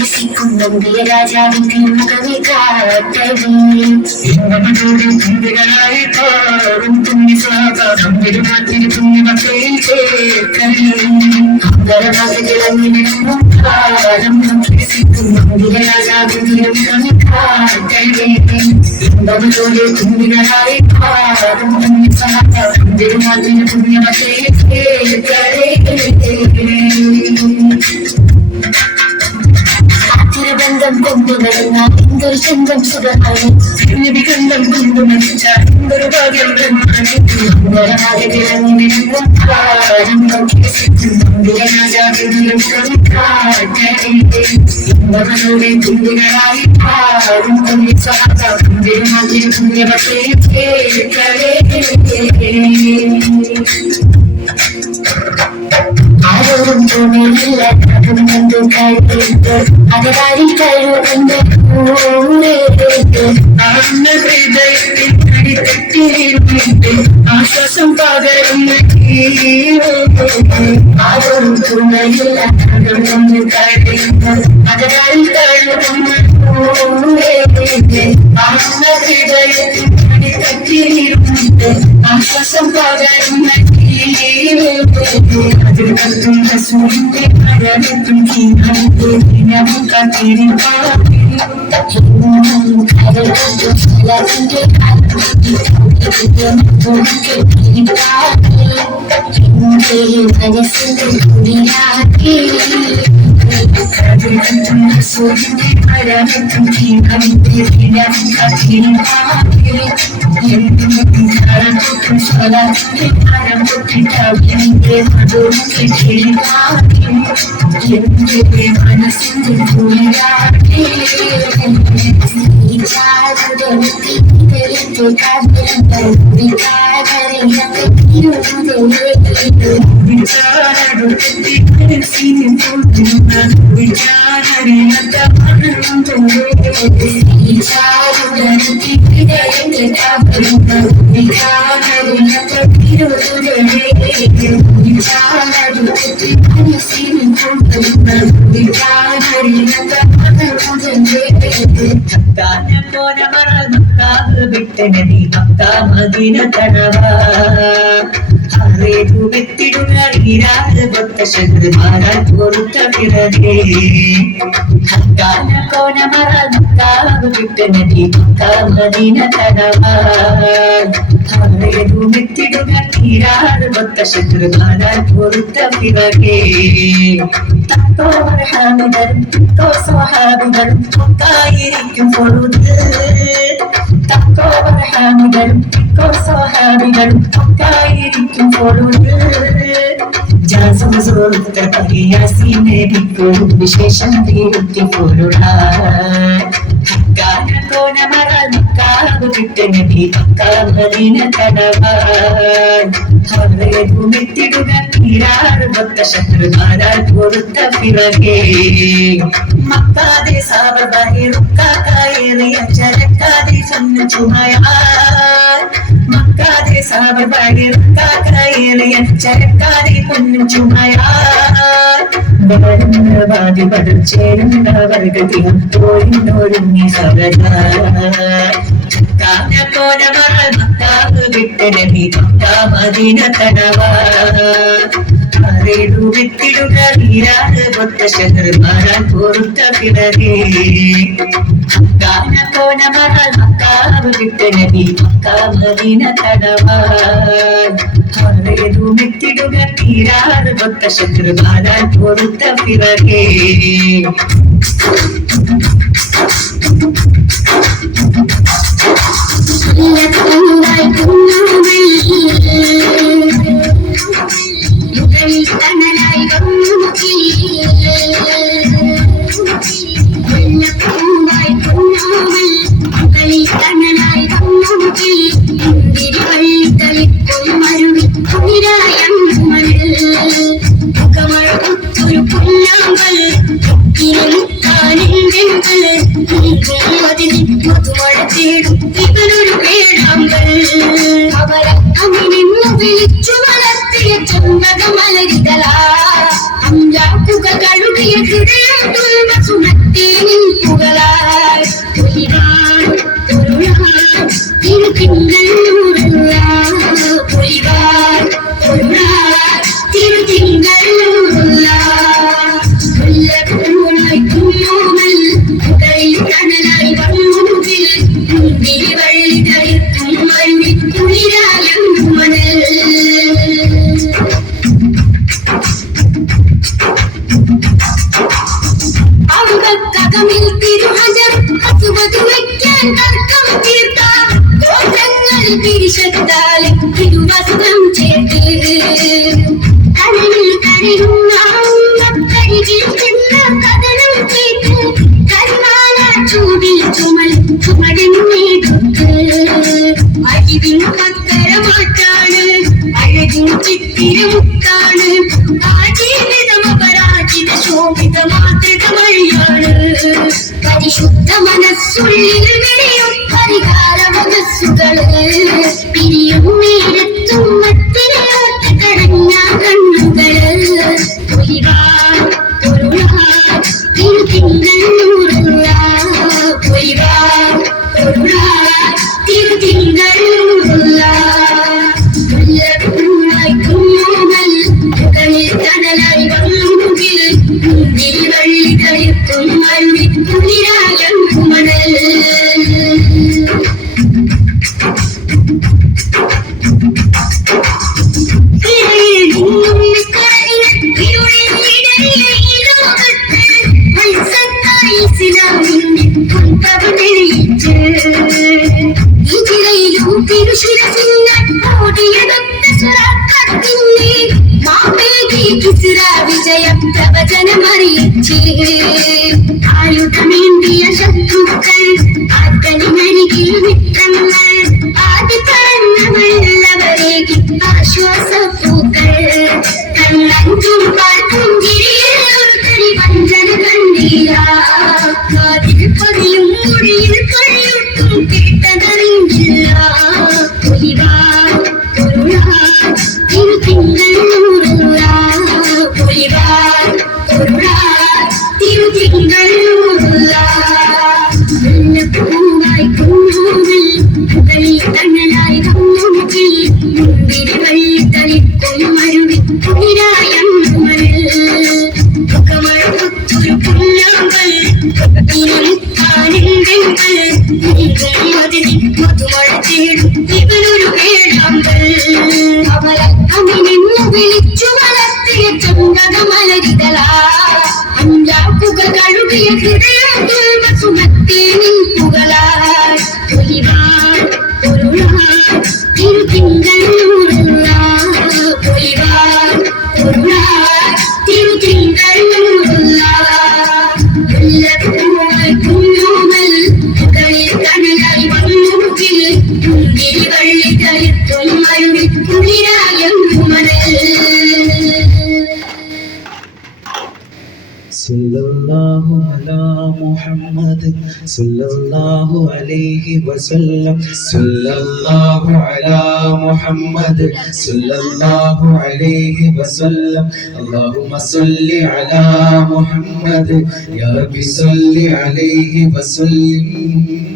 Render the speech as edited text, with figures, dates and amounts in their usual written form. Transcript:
വികസിക്കും നമ്പിയ രാജാവിൻ തിരുമുഖമേ കാട്ടവേ തുമ്പികളായി തോറും തുമ്പി സ്വാഭാവികമാറ്റിന് തുമ്പി മക്കളിൽ ചേർക്കണേ അന്തരഭാഗത്തിളങ്ങിടും കാലം വികസിക്കും നമ്പിയ രാജാവിൻ തിരുമുഖമേ കാട്ടവേ ഇമ്പമതോടെ തുമ്പികളായി തോറും തുമ്പി സ്വാഭാവികമാറ്റിന് തുമ്പി മക്കളിൽ ചേർക്കണേ ബന്ധം കൊണ്ടുവരുന്ന എന്തൊരു ചന്തം സുഖമാണ് ബന്ധം കൊണ്ടുവച്ച എന്തൊരു ഭാഗ്യം തുമ്പികളായി ആരോടും തോന്നിയില്ല അതും കഴിയുന്നത് അകതാരി കഴിവുണ്ട് ആശ്വാസം പകരുന്ന ആരോടും തോന്നിയില്ല അതും കഴിയുന്നത് അകതാരി കഴിവുണ്ട് ആശ്വാസം പകരുന്ന മദീന തണവാ െത്തിടുക ഈരാത് പൊത്ത ശത്രുമാരാൽ പൊറുത്ത പിറകേ കോന മറക്കാവ് വിട്ടനടി മദീന തണവാ െത്തിടുക ഈരാത് പൊത്ത ശത്രുമാരാൽ പൊറുത്ത പിറകേ തത്തോ ഹാമിതരും തത്തോ സ്വഹാബിതരും ഒത്തായിരിക്കും പൊറുത് ഹാമികളും സ്വഹാബികളും ഒത്തായിരിക്കും പൊറുത് വിശേഷം തീരുത്തി പൊരുടാ മദീന തടവാത്തിടുക തീരാറ് മൊത്ത ശത്രുമാരാൽ പൊറുത്ത പിറകേ മക്കാതെ സാവബാഹിറുക്കായേറിയ ചരക്കാതെ സന്നു ചുമയാൽ മക്കാതെ സാവബാഹിറുക്കായേറിയ ചരക്കാതെ പൊന്നു ചുമയാൽ വാതി ബദൽ ചേരുന്നവർ ഗതിയും തോരിന്നൊരുങ്ങി വിട്ടനബി മദീന തടവാ വിത്തിടുക നീരാറ് പൊത്ത ശത്രുമാരാൽ പൊറുത്ത പിറകേ വിട്ടനബി മദീന തടവാ വിത്തിടുക നീരാറ് പൊത്ത ശത്രുമാരാൽ പൊറുത്ത പിറകേ വിളിച്ചു വളർത്തിയ ചന്ദ ചെമ്പകമലരിതലാ അഞ്ചാക്കുകൾ കഴുകിയ ഹൃദയം തുൽവ സുമത്തേ നിൻ പുകളായി പൊലിവാൻ പൊരുളാൻ തിരുത്തിങ്കൾ നൂറുള്ള പൊലിവാൻ പൊരുളാൻ തിരുത്തിങ്കൾ നൂറുള്ള മുല്ലപ്പൂവായി കുഞ്ഞോമൽ മുകളിൽ കനലായി വന്നൂതിൽ മുന്തിരി വള്ളി തളിർക്കും മണ്ണി കുളിരായം മണൽ അമ്പക്കകമിൽ തിരുഹജർ അസുവതു വയ്ക്കാൻ തർക്കം തീർത്ത ഗോത്രങ്ങളിൽ പിരിശത്താൽ തിരുവസ്ത്രം ചേർത്ത് കടലിൽ കരയുന്ന മക്കരികിൽ ചെന്ന കഥനം കേട്ട് കരുണാല ചൂടിൽ ചുമടുന്നേടുത്ത് അഴിവിൻ പത്തരമാറ്റാണ് അഴകിൻ ചിത്തിരമുത്താണ് ആ ജീവിതം അപരാജിത ശോഭിത മാതൃക വഴിയാണ് പരിശുദ്ധ മനസ്സുള്ളിൽ വിളിയും പരിഹാര മനസ്സുകള് പിരിയും നേരത്തും മത്തിനോട്ട് കടഞ്ഞ കണ്ണുകള് പൊലിവാൻ പൊരുളാൻ തിരുത്തിങ്കൾ നൂറുള്ള പൊലിവാൻ പൊരുളാൻ തിരുത്തിങ്കൾ നൂറുള്ള മുല്ലപ്പൂവായി കുഞ്ഞോമൽ മുകളിൽ കനലായി വന്നൂതിൽ മുന്തിരി വള്ളി തളിർക്കും മണ്ണി കുളിരായം മണൽ വിജയം പ്രവചനമറിയിച്ച് ആയുധമേന്തിയ ശത്രുക്കൾ ആത്മനിമരികിൽ മിത്രങ്ങൾ ആദ്യ പറഞ്ഞവരേക്ക് ആശ്വാസപ്പൂക്കൾ കണ്ണഞ്ചും പാർക്കും ഗിരിയിൽ ഒരു തരി വഞ്ചന കണ്ടില്ല കാതിൽ പതിയും മൊഴിയിൽ പഴിയൊട്ടും കേട്ടതറിഞ്ഞില്ല പൊലിവാൻ പൊരുളാൻ തിരുത്തിങ്കൾ നൂറുള്ള പൊലിവാൻ പൊരുളാൻ തിരുത്തിങ്കൾ നൂറുള്ള മുല്ലപ്പൂവായി കുഞ്ഞോമൽ മുകളിൽ കണ്ണലായി വന്നൂതിൽ മുന്തിരി വള്ളി തളിർക്കും മരുവി കുളിരായം മണൽ മുഖമഴ പുത്തൊരു പുന്നാമ്പൽ ഇനിമുത്താനെങ്കൽ മതിരി മധുമഴ തേടും ഇവനൊരു വേഴാമ്പൽ അവളെ അമിനെന്നു വിളിച്ചു വളർത്തിയ ചെമ്പകമലരിതലാ അഞ്ചാക്കുകൾ കഴുകിയ ഹൃദയം തുൽവ സുമത്തേ നിൻ പുകളായി പൊലിവാൻ പൊരുളാൻ തിരുത്തിങ്കൾ നൂറുള്ള പൊലിവാൻ പൊരുളാൻ തിരുത്തിങ്കൾ നൂറുള്ള മുല്ലപ്പൂവായി കുഞ്ഞോമൽ മുകളിൽ കനലായി വന്നൂതിൽ മുന്തിരി വള്ളി തളിർക്കും മരുവിൽ കുളിരായം മണൽ സല്ലല്ലാഹു അലാ മുഹമ്മദ് സല്ലല്ലാഹു അലൈഹി വസല്ലം സല്ലല്ലാഹു അലാ മുഹമ്മദ് സല്ലല്ലാഹു അലൈഹി വസല്ലം അല്ലാഹുമ്മ സല്ലി അലാ മുഹമ്മദ് യാ റബ്ബി സല്ലി അലൈഹി വസല്ലം